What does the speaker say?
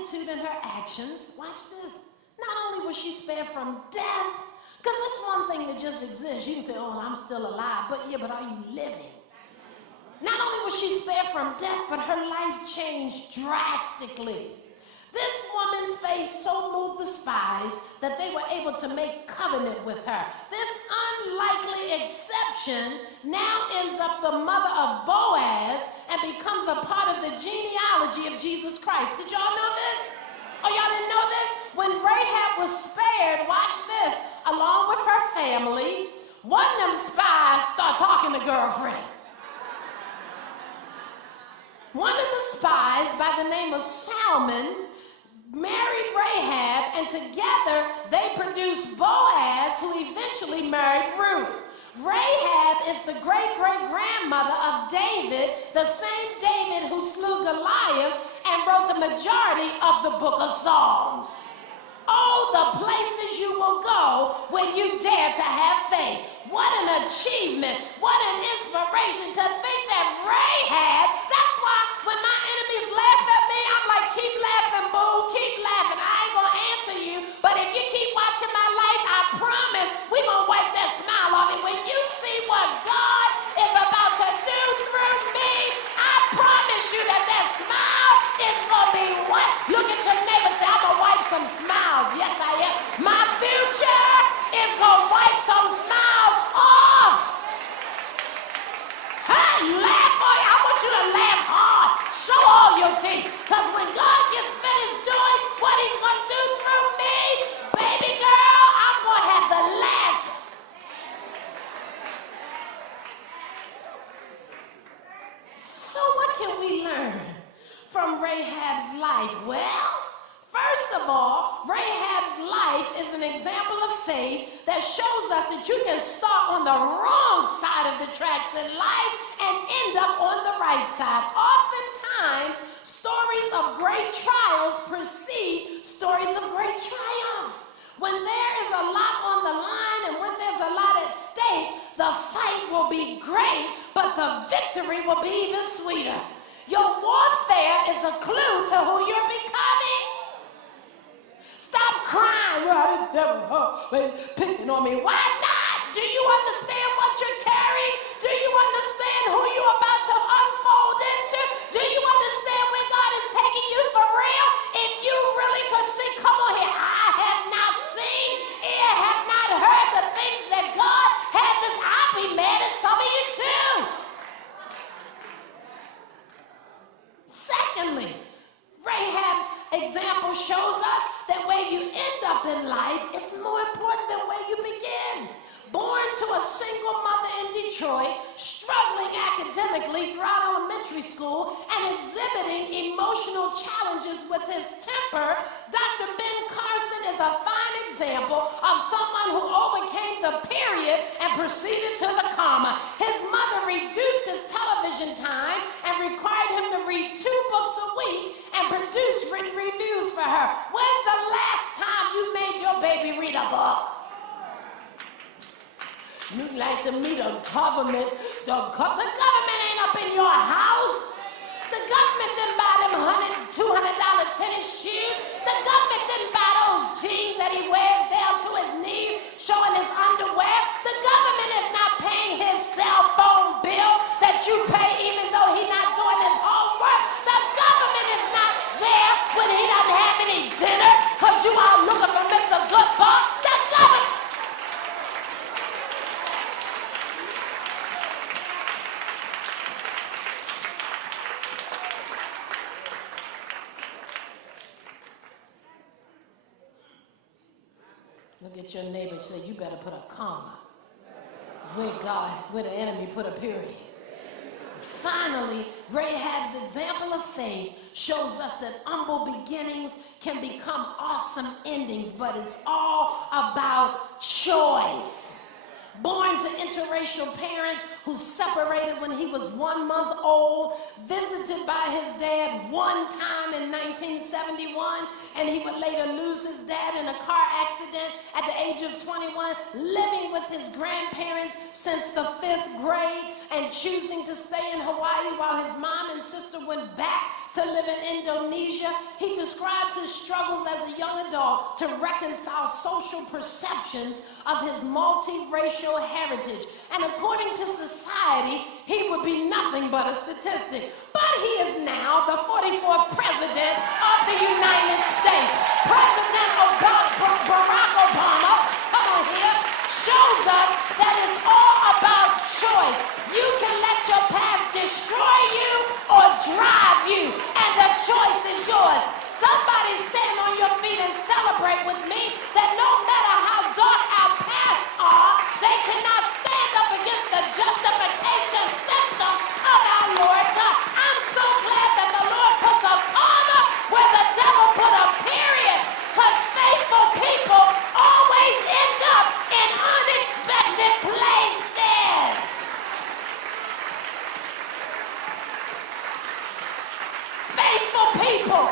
attitude and her actions, watch this, not only was she spared from death, because it's one thing to just exist. You can say, oh, I'm still alive, but are you living? Not only was she spared from death, but her life changed drastically. This woman's faith so moved the spies that they were able to make covenant with her. This unlikely exception now ends up the mother of Boaz and becomes a part of the genealogy of Jesus Christ. Did y'all know this? Oh, y'all didn't know this? When Rahab was spared, watch this, along with her family, one of them spies started talking to girlfriend. One of the spies by the name of Salmon married Rahab, and together they produced Boaz, who eventually married Ruth. Rahab is the great-great-grandmother of David, the same David who slew Goliath and wrote the majority of the book of Psalms. Oh, the places you will go when you dare to have faith. What an achievement. What an inspiration to think that Rahab, that's why when my enemies laugh at me, I'm like, keep laughing, boo, keep laughing. I ain't going to answer you, but if you keep watching my life, I promise we're going to wipe that smile off it. When you see what God is about to do through me, I promise you that that smile is going to be what? Look at your neighbor and say, I'm going to wipe some smiles. Yes, I am. My future is going to wipe some smiles off. Hey, laugh for you. I want you to laugh hard. Show all your teeth. Because when God gets finished doing what he's going to do through me, baby girl, I'm going to have the last. So what can we learn from Rahab's life? Well, first of all, Rahab's life is an example of faith that shows us that you can start on the wrong side of the tracks in life and end up on the right side. Oftentimes, stories of great trials precede stories of great triumph. When there is a lot on the line and when there's a lot at stake, the fight will be great, but the victory will be even sweeter. Your warfare is a clue to who you're becoming. Stop crying. Picking on me. Why not? Do you understand what you're carrying? Do you understand who you're about to unfold into? Do you understand where God is taking you for real? If you really could see, come on here. I have not seen, ear have not heard the things that God has. I'll be mad at some of you too. Secondly, Rahab's example shows us that where you end up in life is more important than where you begin. Born to a single mother in Detroit, struggling academically throughout elementary school and exhibiting emotional challenges with his temper, Dr. Ben Carson is a fine example of someone who overcame the period and proceeded to the comma. His mother reduced his television time and required him to read 2 books a week and produce written reviews for her. When's the last time you made your baby read a book? You'd like to meet a government. The government ain't up in your house. The government didn't buy them $100, $200 tennis shoes. The government didn't buy those jeans that he wears down to his knees, showing his underwear. The government is not paying his cell phone bill that you pay even though he's not doing his homework. The government is not there when he doesn't have any dinner because you are looking for Mr. Goodbar. The government. Look at your neighbor and say, you better put a comma where the enemy put a period. Finally, Rahab's example of faith shows us that humble beginnings can become awesome endings, but it's all about choice. Born to interracial parents who separated when he was 1 month old, visited by his dad one time in 1971, and he would later lose his dad in a car accident at the age of 21, living with his grandparents since the 5th grade and choosing to stay in Hawaii while his mom and sister went back to live in Indonesia. He describes his struggles as a young adult to reconcile social perceptions of his multiracial heritage. And according to society, he would be nothing but a statistic. But he is now the 44th president of the United States. President Barack Obama, come on here, shows us that it's all about choice. You can let your past destroy you or drive you, and the choice is yours. Somebody stand on your feet and celebrate with me that no matter how dark our pasts are, they cannot stand up against the justification system of our Lord God. I'm so glad that the Lord puts a comma where the devil put a period, because faithful people always end up in unexpected places. Faithful people